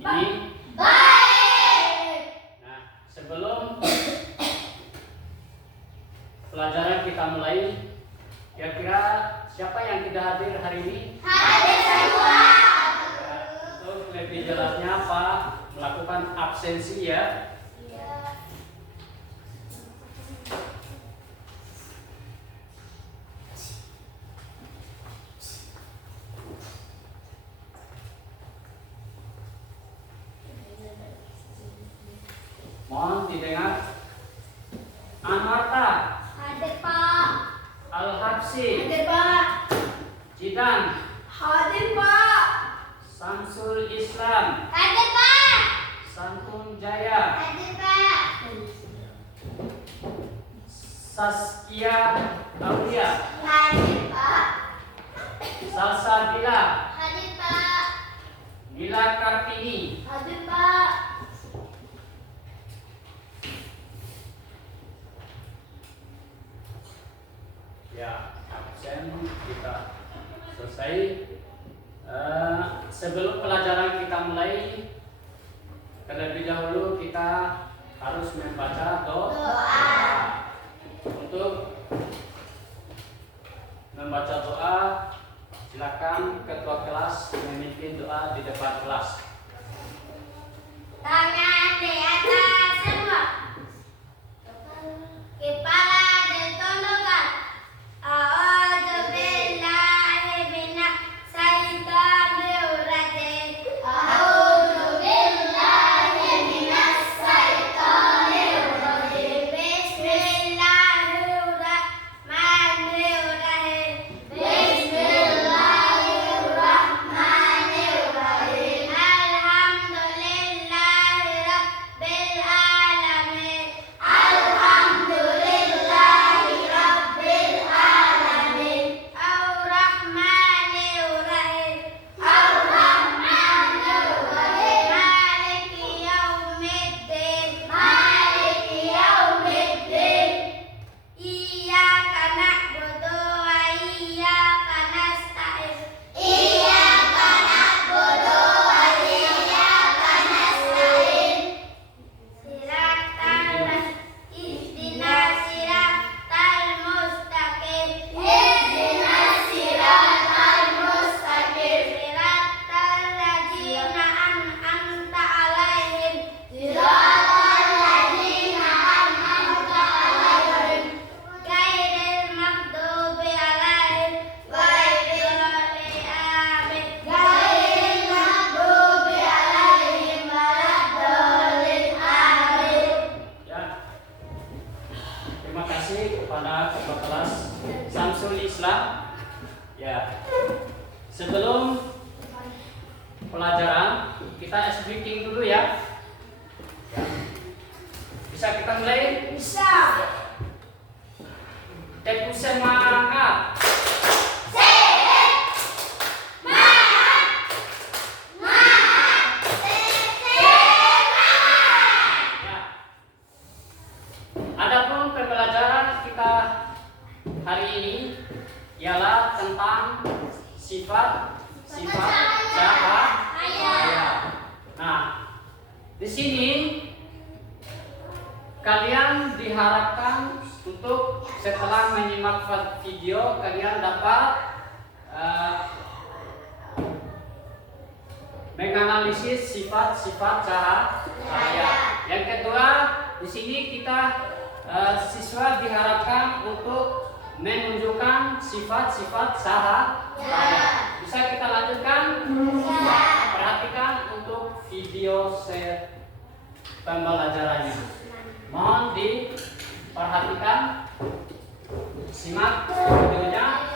Ini baik. Nah, sebelum pelajaran kita mulai, kira-kira siapa yang tidak hadir hari ini? Hadir semua. Ya, untuk lebih jelasnya apa? Melakukan absensi ya. Mohon didengar. Anwarta, Hadir Pak. Al-Habsi, Hadir Pak. Jidan, Hadir Pak. Samsul Islam, Hadir Pak. Santun Jaya, Hadir Pak. Saskia Aulia, Hadir Pak. Salsabila, Hadir Pak. Nila Kartini, Hadir Pak. ya, absen kita selesai. Sebelum pelajaran kita mulai, terlebih dahulu kita harus membaca doa. Untuk membaca doa, silakan ketua kelas memimpin doa di depan kelas. Tangan di atas semua. Kepala ditundukkan. A'udzu billahi minasy syaithanir rajim. A'udzu billahi minasy syaithanir rajim. Bismillahirrahmanirrahim. Bismillahirrahmanirrahim. Alhamdulillahi rabbil alamin. Alhamdulillahi rabbil alamin. Ar-Rahmanir-Rahim. Ar-Rahmanir-Rahim. Maliki yaumiddin. Maliki yaumiddin. Iyyaka na'budu wa iyyaka nasta'in. Iyyaka na'budu wa iyyaka nasta'in. Ihdinas siratal mustaqim. Ihdinas siratal mustaqim. Siratal ladzina an'amta 'alaihim. Siratal ladzina an'amta 'alaihim. Ghairil maghdubi 'alaihim waladdallin. Amin. Ghairil maghdubi 'alaihim waladdallin. Amin. Ya. Terima kasih kepada ketua kelas Samsul Islam. Ya. Sebelum pelajaran, kita speaking dulu ya. Ya. Bisa kita mulai? Bisa. Tepu semangat. Ya. Adapun pembelajaran kita hari ini ialah tentang sifat cahaya. Nah, di sini kalian diharapkan untuk setelah menyimak video kalian dapat menganalisis sifat-sifat cahaya. Yang kedua, di sini kita siswa diharapkan untuk menunjukkan sifat-sifat cahaya. Bisa kita lanjutkan? Perhatikan untuk video pembelajarannya. Mohon diperhatikan, simak videonya.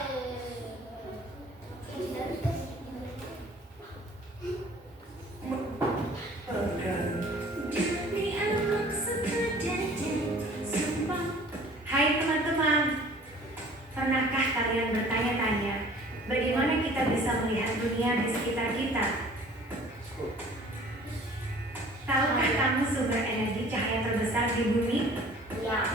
Hai teman-teman, pernahkah kalian bertanya-tanya bagaimana kita bisa melihat dunia di sekitar kita? Tahukah kamu sumber energi cahaya terbesar di bumi? Ya.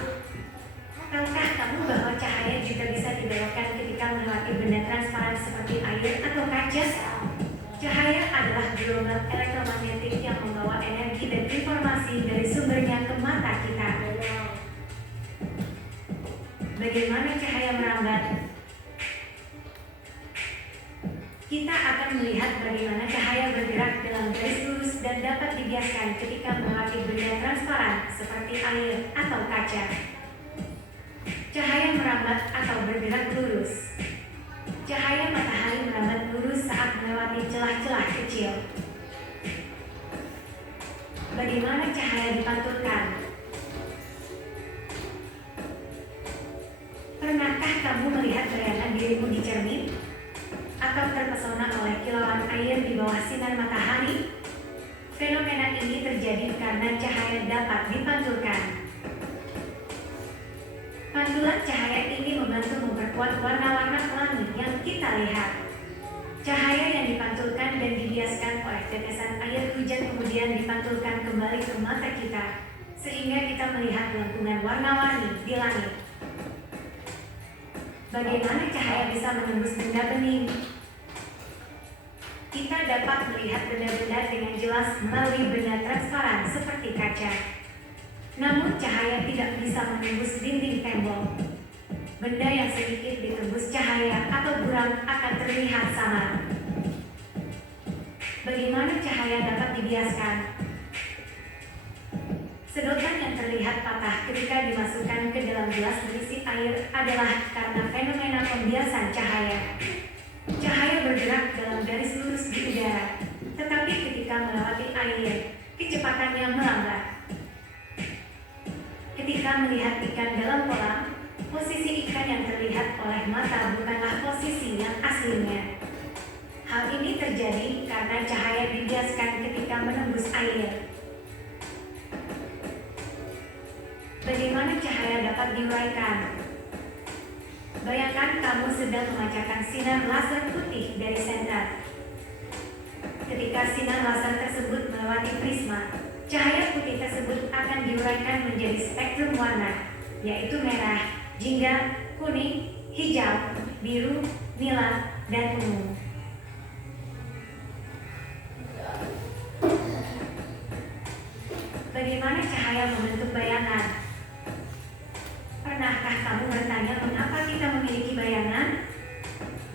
Tahukah kamu bahwa cahaya juga bisa dibelokkan ketika melewati benda transparan seperti air atau kaca? Cahaya adalah gelombang elektromagnetik bagaimana cahaya merambat? Kita akan melihat bagaimana cahaya bergerak dalam garis lurus dan dapat dibiaskan ketika melewati benda transparan seperti air atau kaca. Cahaya merambat atau bergerak lurus. Cahaya matahari merambat lurus saat melewati celah-celah kecil. Bagaimana cahaya dipantulkan? Pernahkah kamu melihat bayangan dirimu di cermin? Atau terpesona oleh kilauan air di bawah sinar matahari? Fenomena ini terjadi karena cahaya dapat dipantulkan. Pantulan cahaya ini membantu memperkuat warna-warna pelangi yang kita lihat. Cahaya yang dipantulkan dan dibiaskan oleh tetesan air hujan kemudian dipantulkan kembali ke mata kita, sehingga kita melihat lengkungan warna-warni di langit. Bagaimana cahaya bisa menembus benda bening? Kita dapat melihat benda-benda dengan jelas melalui benda transparan seperti kaca. Namun cahaya tidak bisa menembus dinding tembok. Benda yang sedikit ditembus cahaya atau buram akan terlihat samar. Bagaimana cahaya dapat dibiaskan? Sedotan yang terlihat patah ketika dimasukkan ke dalam gelas berisi air adalah karena fenomena pembiasan cahaya. Cahaya bergerak dalam garis lurus di udara, tetapi ketika melewati air, kecepatannya melambat. Ketika melihat ikan dalam kolam, posisi ikan yang terlihat oleh mata bukanlah posisi yang aslinya. Hal ini terjadi karena cahaya dibiaskan ketika menembus air. Bagaimana cahaya dapat diuraikan? Bayangkan kamu sedang memancarkan sinar laser putih dari senter. Ketika sinar laser tersebut melewati prisma, cahaya putih tersebut akan diuraikan menjadi spektrum warna, yaitu merah, jingga, kuning, hijau, biru, nila, dan ungu. Bagaimana cahaya membentuk bayangan? Pernahkah kamu bertanya mengapa kita memiliki bayangan?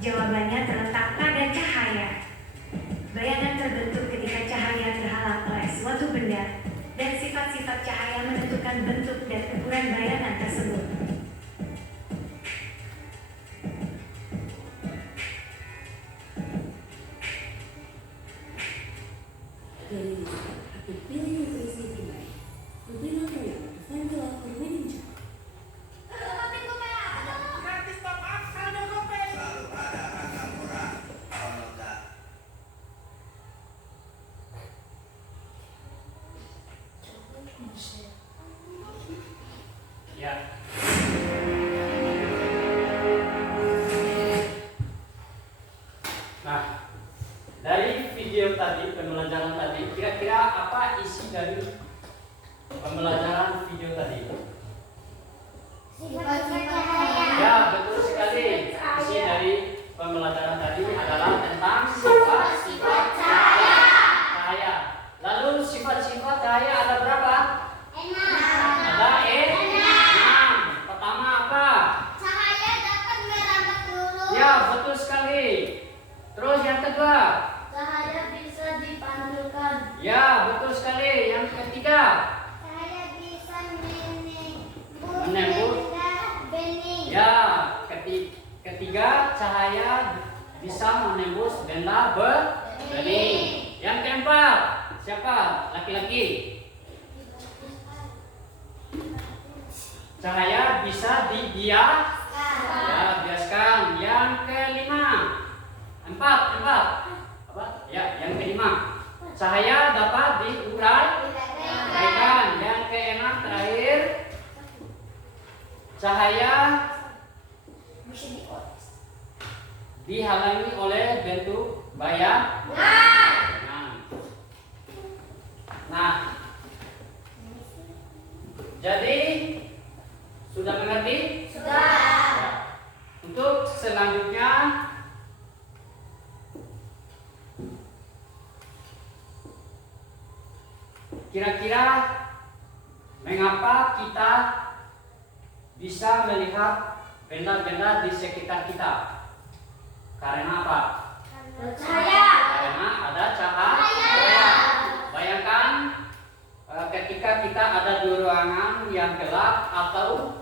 Jawabannya terletak pada cahaya. Bayangan terbentuk ketika cahaya terhalang oleh suatu benda, dan sifat-sifat cahaya menentukan bentuk dan ukuran bayangan tersebut. Ya. Nah, dari video tadi, pembelajaran tadi, kira-kira apa isi dari pembelajaran video tadi? Ya, betul sekali. Isi dari pembelajaran tadi adalah tentang sifat-sifat cahaya. Lalu sifat-sifat cahaya ada berapa? Ada 6. Pertama apa? Cahaya dapat merambat lurus. Ya, betul sekali. Terus yang kedua? Cahaya bisa dipantulkan. Ya, betul sekali. Yang ketiga? Cahaya bisa menembus bening. Ya, ketiga cahaya bisa menembus benda bening. Yang keempat, siapa? Laki-laki. Cahaya bisa dibiaskan. Yang kelima, empat. Apa? Ya, yang kelima, cahaya dapat diuraikan. Yang keenam terakhir, cahaya dihalangi oleh bentuk bayangan. Nah, jadi sudah mengerti? Sudah. Ya. Untuk selanjutnya, kira-kira mengapa kita bisa melihat benda-benda di sekitar kita. Karena apa? Cahaya. Karena ada cahaya. Bayangkan ketika kita ada di ruangan yang gelap atau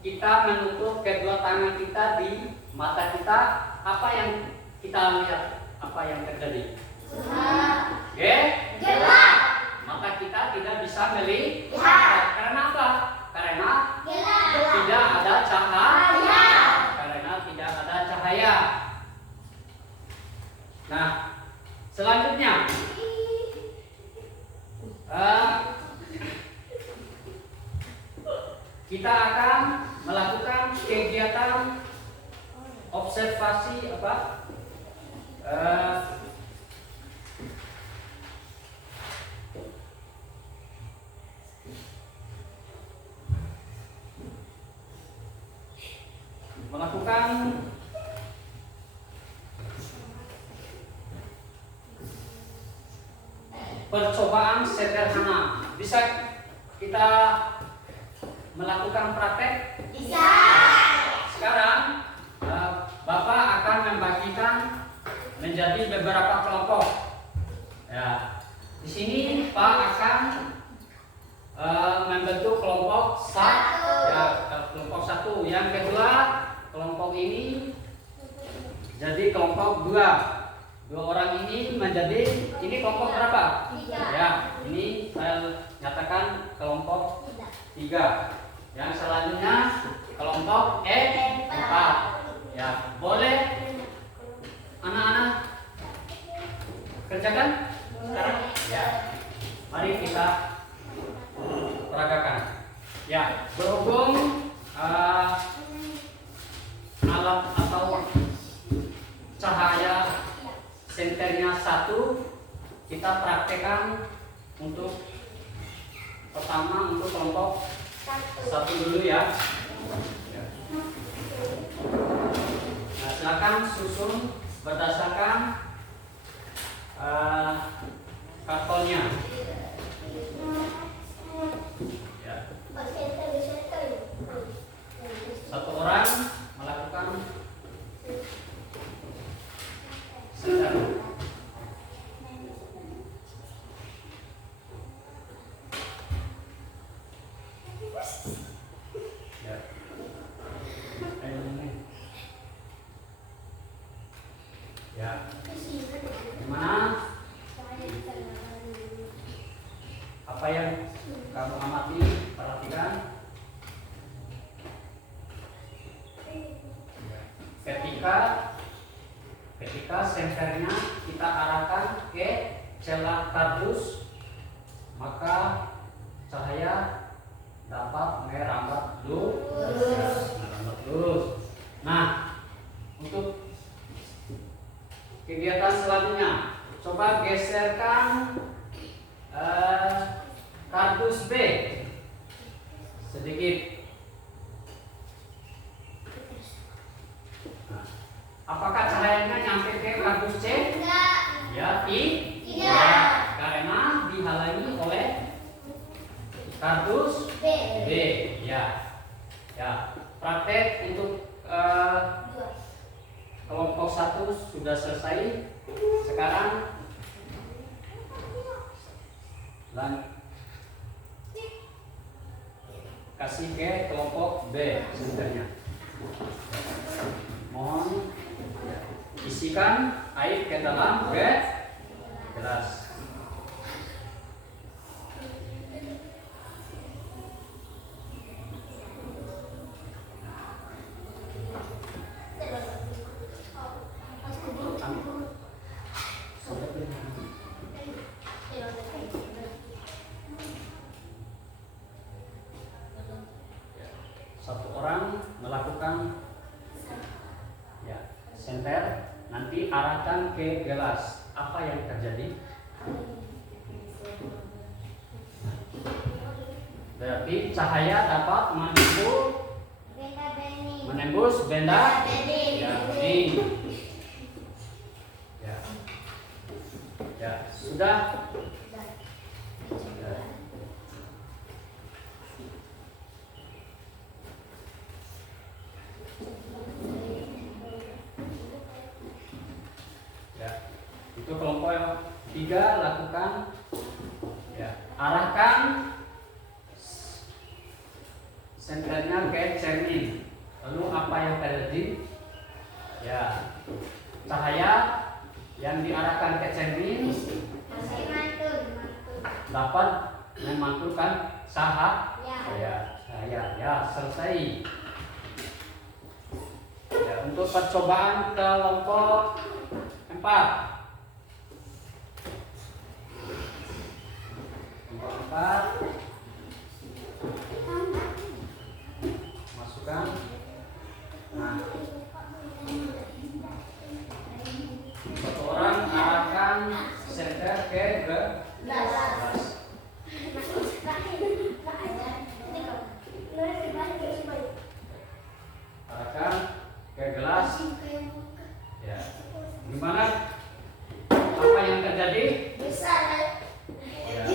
kita menutup kedua tangan kita di mata kita, apa yang kita lihat? Apa yang terjadi? Gelap. Mata kita tidak bisa melihat. Karena apa? Karena tidak ada cahaya. Karena tidak ada cahaya. Nah, selanjutnya kita akan melakukan kegiatan observasi melakukan percobaan sederhana. Bisa kita melakukan praktek? Bisa. Sekarang Bapak akan membagikan menjadi beberapa kelompok. Ya, di sini Pak akan membentuk kelompok kelompok satu. Yang kedua, kelompok ini jadi kelompok dua. Dua orang ini menjadi kelompok berapa? 3. Ya, ini saya nyatakan kelompok 3. Yang selanjutnya kelompok 4. Ya, boleh anak-anak kerjakan sekarang? Ya. Mari kita peragakan. Ya, berhubung alat atau cahaya senternya 1, kita praktekkan untuk pertama untuk kelompok 1 dulu ya. Nah, silakan susun berdasarkan kartonnya. Ya. Satu orang melakukan senter. Ya. Ya. Gimana? Apa yang kamu amati, perhatikan? Ketika senternya kita arahkan ke celah kardus, maka cahaya dapat merambat lurus. Nah, untuk kegiatan selanjutnya, coba geserkan kardus B sedikit. Nah, apakah cahayanya nyampe ke kardus C? Enggak. Ya, Tidak. karena dihalangi oleh kardus B. Ya. Ya, praktek untuk kelompok 1 sudah selesai. Sekarang kasih ke kelompok B senternya. Mohon isikan air ke dalam gelas. Satu orang melakukan senter, nanti arahkan ke gelas. Apa yang terjadi? Berarti cahaya dapat menembus benda bening. Ya, sudah. Tiga, lakukan. Ya, arahkan senternya ke cermin. Lalu apa yang terjadi? Ya, cahaya yang diarahkan ke cermin dapat memantulkan cahaya. Ya, selesai. Ya, untuk percobaan kelompok 4. Kelompok 4. Masukkan. Nah, satu orang arahkan senter ke gelas. Arahkan ke gelas. Ya. Gimana? Apa yang terjadi? Ya.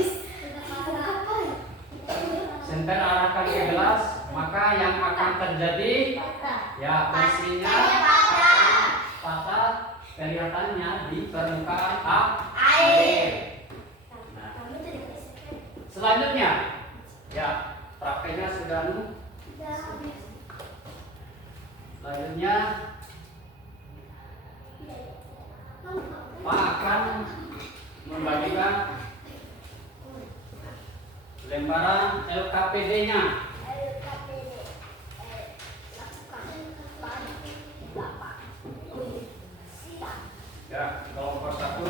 Senter arahkan ke gelas, maka yang akan terjadi ya presinya akan patah kelihatannya di permukaan air. Nah, selanjutnya ya prakteknya sudah selanjutnya Pak akan membagikan lembaran LKPD-nya. Ya, kelompok 1,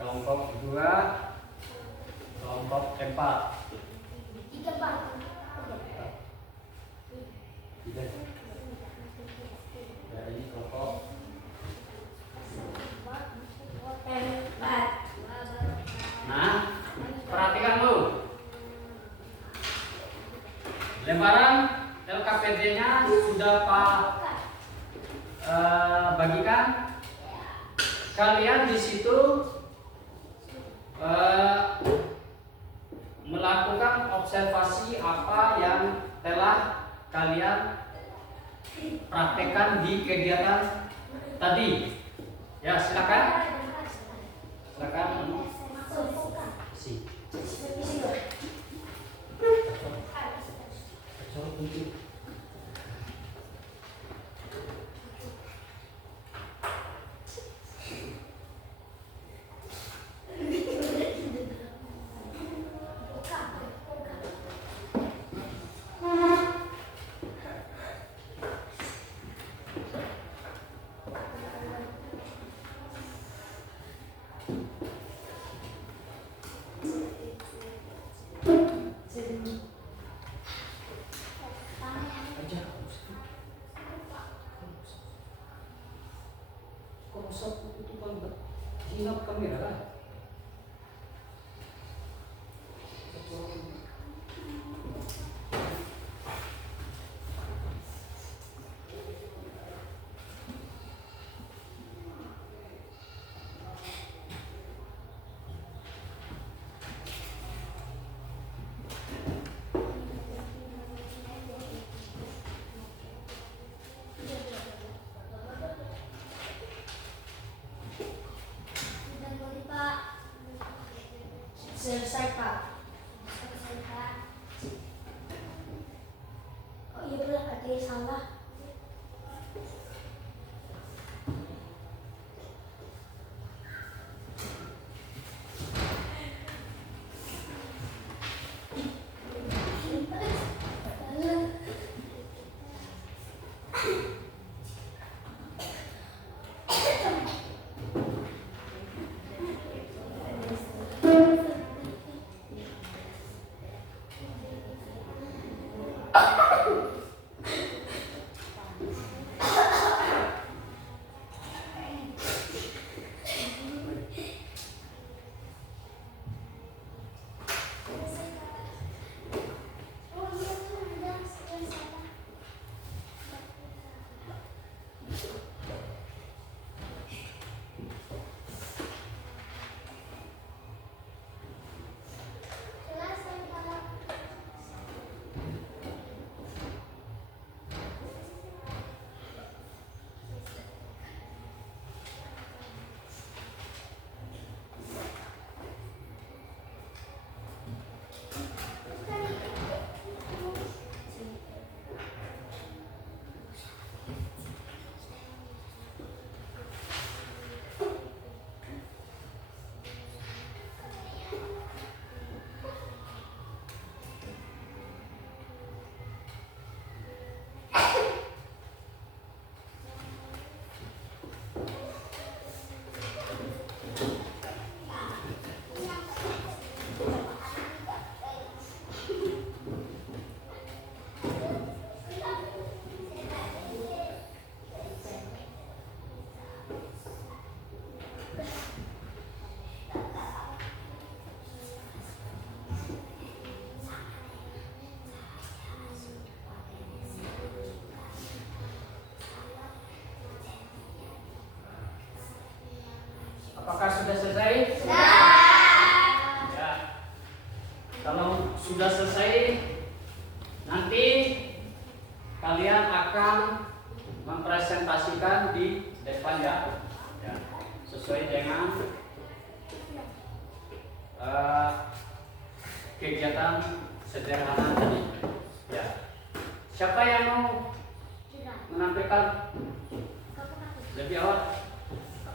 kelompok 2, kelompok 4. Ya, ini kelompok. Nah, perhatikan dulu. Lembaran LKPD-nya sudah Pak bagikan. Kalian di situ melakukan observasi apa yang telah kalian praktekkan di kegiatan tadi. Ya, silakan. Silakan. Si. Ingat kamera lah. Ya, sesuai dengan kegiatan sederhana tadi. Ya. Siapa yang mau menampilkan lebih awal?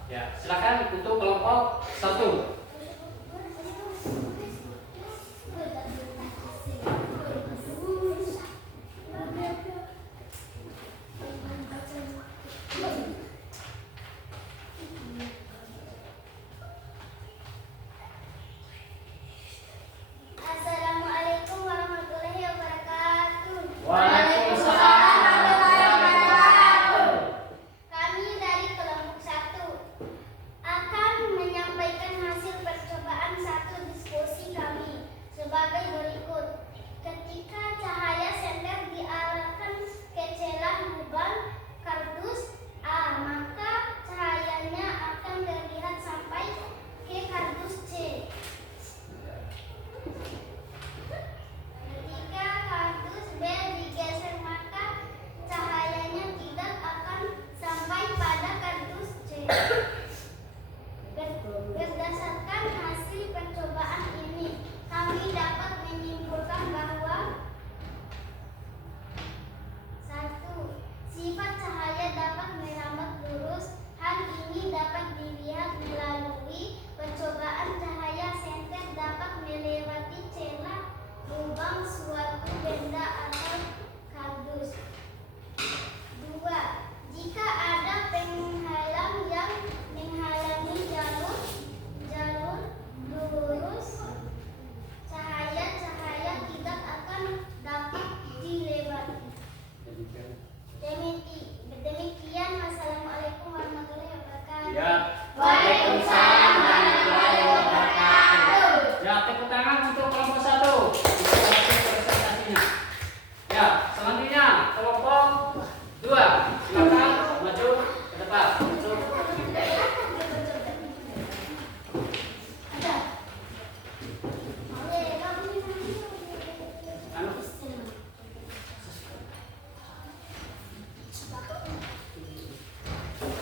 Ya, silakan untuk kelompok 1. Assalamualaikum warahmatullahi wabarakatuh. Waalaikumsalam warahmatullahi wabarakatuh. Kami dari kelompok 1 akan menyampaikan hasil percobaan satu diskusi kami sebagai berikut. Ketika cahaya senter diarahkan ke celah lubang kardus A, maka cahayanya akan terlihat sampai ke kardus C. Ketika kardus B digeser, maka cahayanya tidak akan sampai pada kardus C. Berdasarkan hasil percobaan ini, kami dapat menyimpulkan bahwa 1. Sifat cahaya dapat merambat lurus. Hal ini dapat dilihat melalui percobaan cahaya senter dapat melewati celah lubang suatu benda atau kardus. 2. Jika ada penghalang yang menghalangi jalur lurus, cahaya tidak akan dapat dilewati. Demikian. Wassalamualaikum warahmatullahi wabarakatuh. Ya. Waalaikumsalam warahmatullahi wabarakatuh. Ya, tepuk tangan untuk kelompok 1. Itu hasil presentasinya. Ya, selanjutnya kelompok 2. Silakan maju ke depan untuk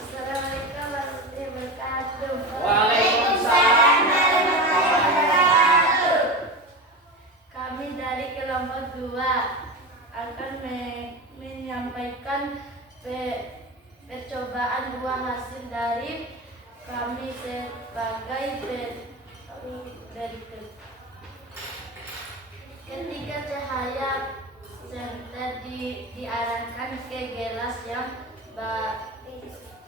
Assalamualaikum warahmatullahi wabarakatuh. Waalaikumsalam warahmatullahi wabarakatuh. Kami dari kelompok 2 akan menyampaikan percobaan buah hasil dari kami sebagai berikut. Ketika cahaya senter diarahkan ke gelas yang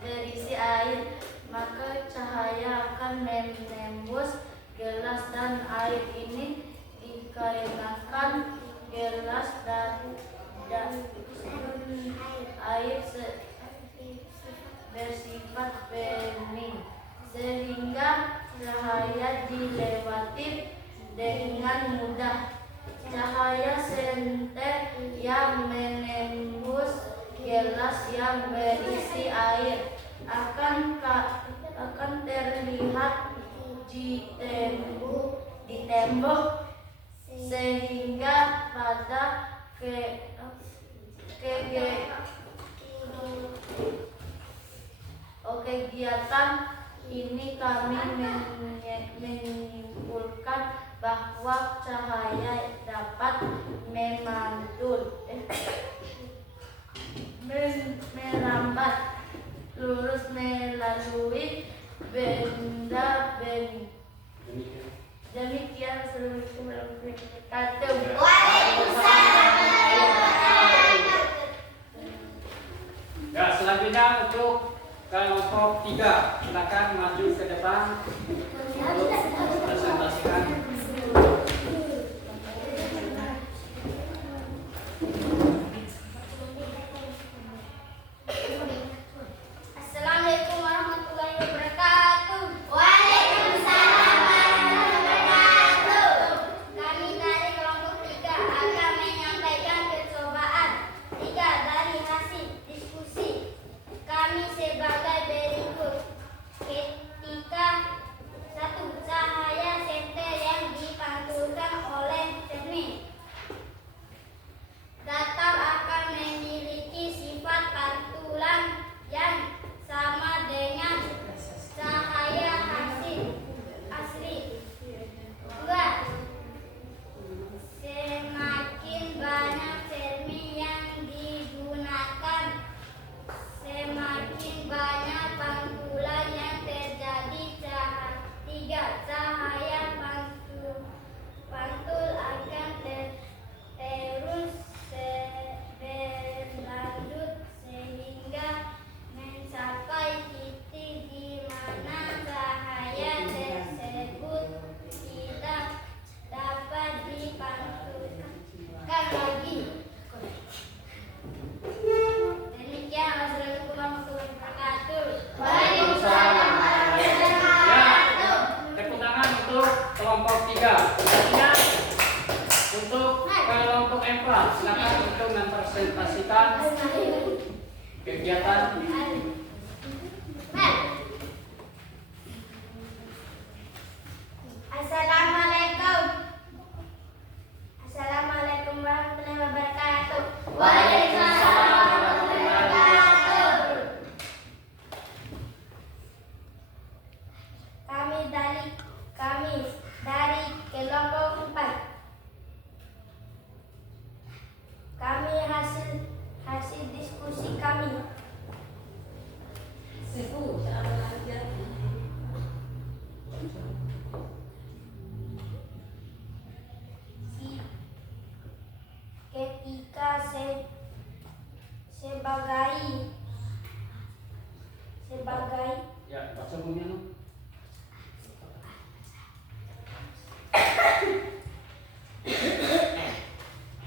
berisi air, maka cahaya akan menembus gelas dan air ini dikarenakan gelas dan air bersifat bening, sehingga cahaya dilewati dengan mudah. Cahaya senter yang menembus gelas yang berisi air akan terlihat di tembok, sehingga pada kegiatan ini kami menyimpulkan bahwa cahaya dapat merambat lurus melalui benda bening. Demikian. Assalamualaikum warahmatullahi wabarakatuh. Waalaikumsalam warahmatullahi wabarakatuh. Ya, selanjutnya untuk kelompok 3. Silakan maju ke depan untuk presentasikan. Assalamualaikum warahmatullahi wabarakatuh. Waalaikumsalam warahmatullahi wabarakatuh. Kami dari kelompok 3 akan menyampaikan percobaan 3 dari hasil diskusi kami sebagai berikut. Ketika 1. Cahaya senter yang Ya, selanjutnya untuk kelompok 4, silakan untuk mempresentasikan kegiatan. Assalamualaikum. Assalamualaikum warahmatullahi wabarakatuh. Waalaikumsalam warahmatullahi wabarakatuh. Kami dari kelompok 4. Kami hasil diskusi kami. Ketika sebagai Ya, baca bunyinya. No?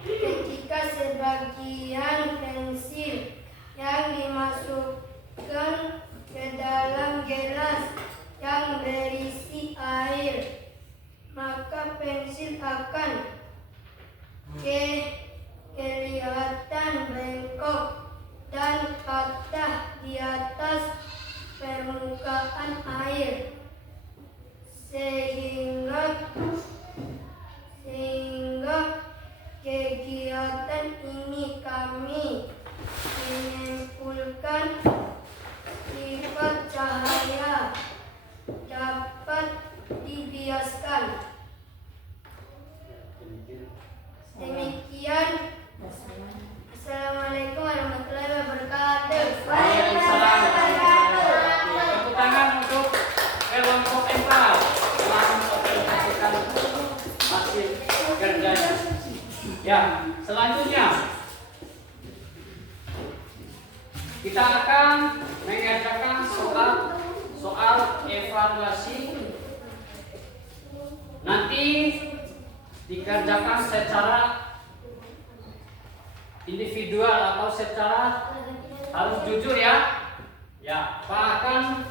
ketika sebagian pensil yang dimasukkan ke dalam gelas yang berisi air, maka pensil akan kelihatan bengkok dan patah di atas permukaan air, sehingga kegiatan ini kami menyimpulkan sifat cahaya dapat dibiaskan. Demikian. Assalamualaikum warahmatullahi wabarakatuh. Waalaikumsalam warahmatullahi wabarakatuh. Tepuk tangan untuk kelompok 4 telah mempresentasikan hasil kerjanya. Ya, selanjutnya kita akan mengerjakan soal evaluasi. Nanti dikerjakan secara individual atau secara harus jujur ya. Ya, Pak akan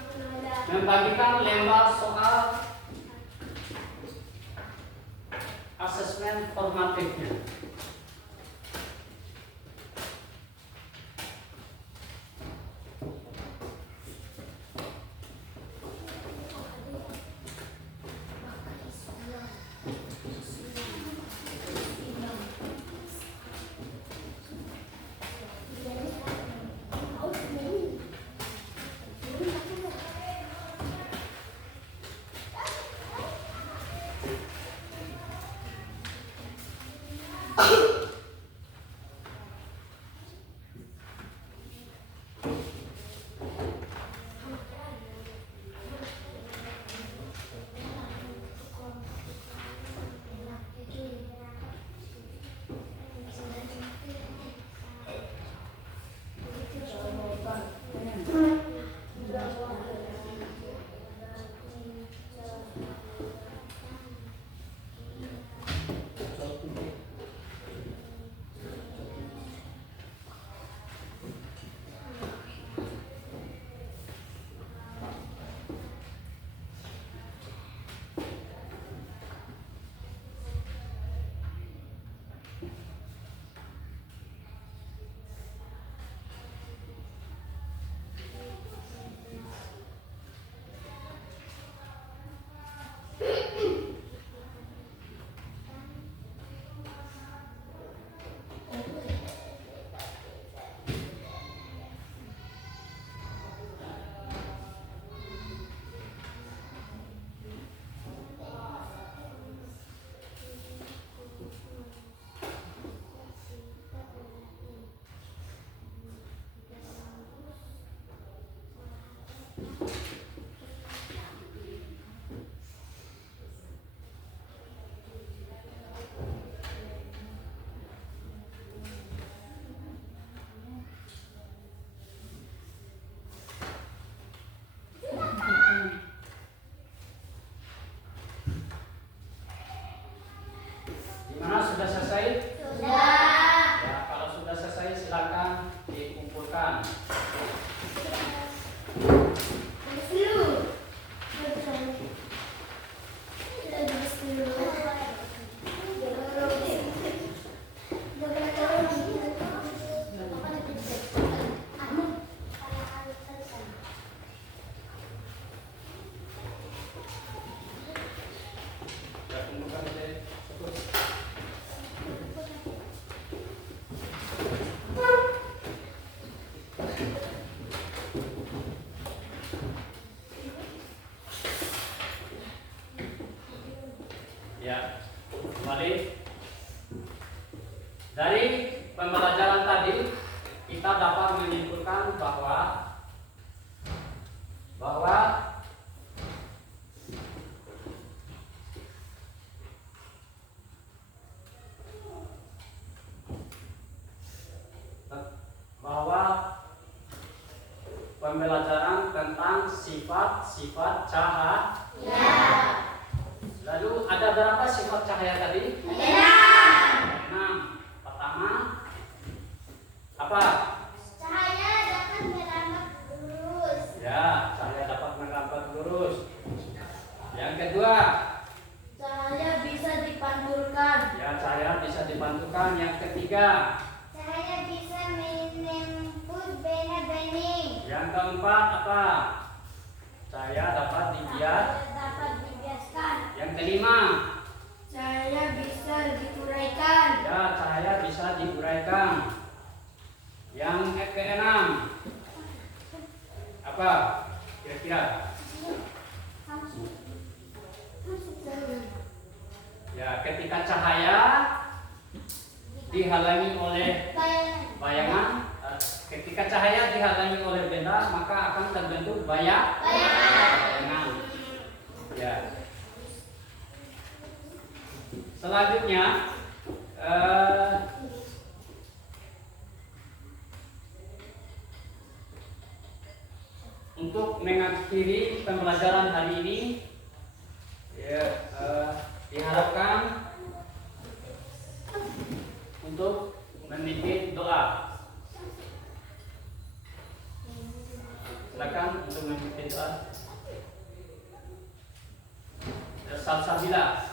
membagikan lembar soal asesmen formatifnya. Ya, kembali. Dari pembelajaran tadi kita dapat menyimpulkan bahwa pembelajaran tentang sifat-sifat cahaya. Lalu ada berapa sifat cahaya tadi? 6. Pertama, apa? Cahaya dapat merambat lurus. Ya, cahaya dapat merambat lurus. Yang kedua, Cahaya bisa dipantulkan. ya cahaya bisa dipantulkan. Yang ketiga, Cahaya bisa menembus benih-benih. yang keempat apa? Cahaya dapat dibias. Dapat dibiaskan. Yang kelima, Cahaya bisa diuraikan. ya cahaya bisa diuraikan. Yang keenam, apa? Kira-kira? Ya, ketika cahaya dihalangi oleh bayangan, ketika cahaya dihalangi oleh benda, maka akan terbentuk bayangan. Ya. Selanjutnya, untuk mengakhiri pembelajaran hari ini, ya, diharapkan untuk memimpin doa. Silakan untuk memimpin doa. Salsabila.